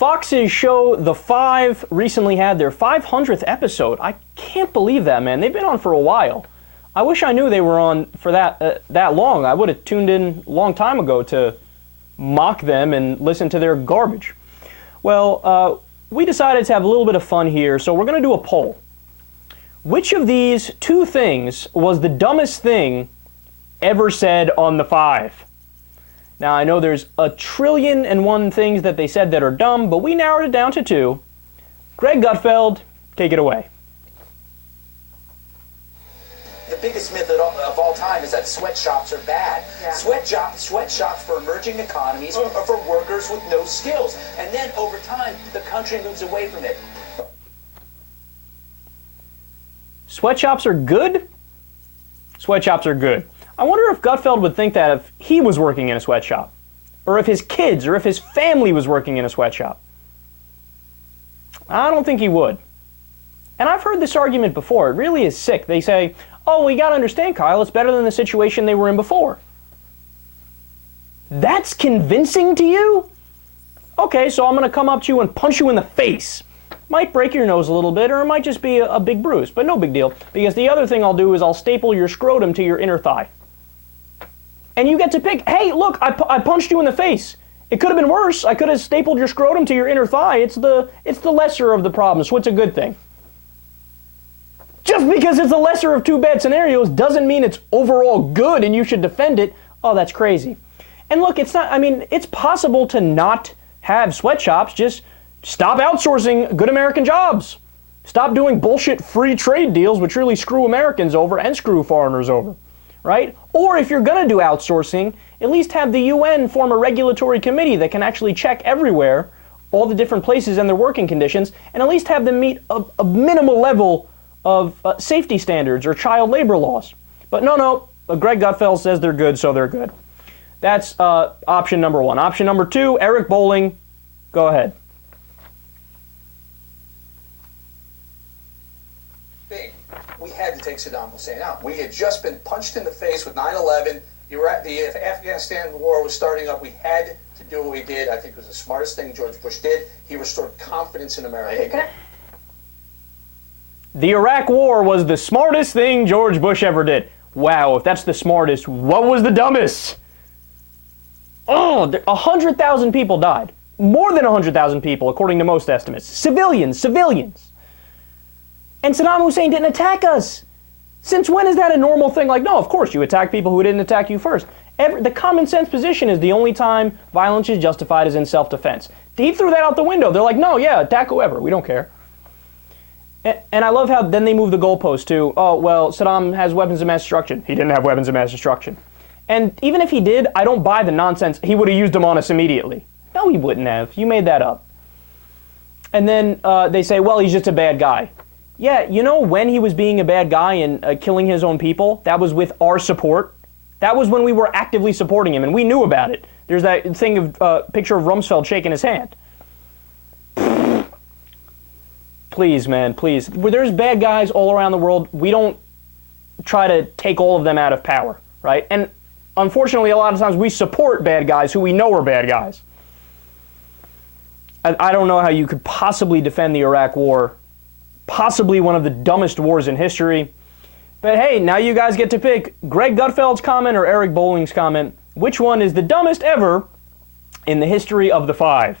Fox's show, The Five, recently had their 500th episode. I can't believe that, man. They've been on for a while. I wish I knew they were on for that long. I would have tuned in a long time ago to mock them and listen to their garbage. Well, we decided to have a little bit of fun here, so we're going to do a poll. Which of these two things was the dumbest thing ever said on The Five? Now, I know there's 1,000,001,000,001 things that they said that are dumb, but we narrowed it down to two. Greg Gutfeld, take it away. The biggest myth of all time is that sweatshops are bad. Yeah. Sweatshops for emerging economies are for workers with no skills. And then over time, the country moves away from it. Sweatshops are good? Sweatshops are good. I wonder if Gutfeld would think that if he was working in a sweatshop, or if his kids, or if his family was working in a sweatshop. I don't think he would. And I've heard this argument before. It really is sick. They say, oh, well, you got to understand, Kyle, it's better than the situation they were in before. That's convincing to you? Okay, so I'm going to come up to you and punch you in the face. Might break your nose a little bit, or it might just be a big bruise, but no big deal. Because the other thing I'll do is I'll staple your scrotum to your inner thigh. And you get to pick, hey, look, I punched you in the face. It could have been worse. I could have stapled your scrotum to your inner thigh. It's the lesser of the problems, so it's a good thing. Just because it's the lesser of two bad scenarios doesn't mean it's overall good and you should defend it. Oh, that's crazy. And look, it's not, I mean, it's possible to not have sweatshops. Just stop outsourcing good American jobs. Stop doing bullshit free trade deals which really screw Americans over and screw foreigners over, right? Or if you're going to do outsourcing, at least have the UN form a regulatory committee that can actually check everywhere, all the different places and their working conditions, and at least have them meet a minimal level of safety standards or child labor laws. But no, Greg Gutfeld says they're good, so they're good. That's option number one. Option number two, Eric Bolling, go ahead. We had to take Saddam Hussein out. We had just been punched in the face with 9/11. The Afghanistan war was starting up. We had to do what we did. I think it was the smartest thing George Bush did. He restored confidence in America. The Iraq war was the smartest thing George Bush ever did. Wow, if that's the smartest, what was the dumbest? Oh, 100,000 people died. More than 100,000 people, according to most estimates. Civilians. And Saddam Hussein didn't attack us. Since when is that a normal thing? Like, no, of course, you attack people who didn't attack you first. The common sense position is the only time violence is justified is in self-defense. He threw that out the window. They're like, no, yeah, attack whoever. We don't care. And I love how then they move the goalpost to, oh, well, Saddam has weapons of mass destruction. He didn't have weapons of mass destruction. And even if he did, I don't buy the nonsense. He would have used them on us immediately. No, he wouldn't have. You made that up. And then they say, well, he's just a bad guy. Yeah, you know when he was being a bad guy and killing his own people? That was with our support. That was when we were actively supporting him, and we knew about it. There's that thing of picture of Rumsfeld shaking his hand. Please, man, please. There's bad guys all around the world. We don't try to take all of them out of power, right? And unfortunately, a lot of times we support bad guys who we know are bad guys. I don't know how you could possibly defend the Iraq War. Possibly one of the dumbest wars in history. But hey, now you guys get to pick Greg Gutfeld's comment or Eric Bolling's comment. Which one is the dumbest ever in the history of the Five?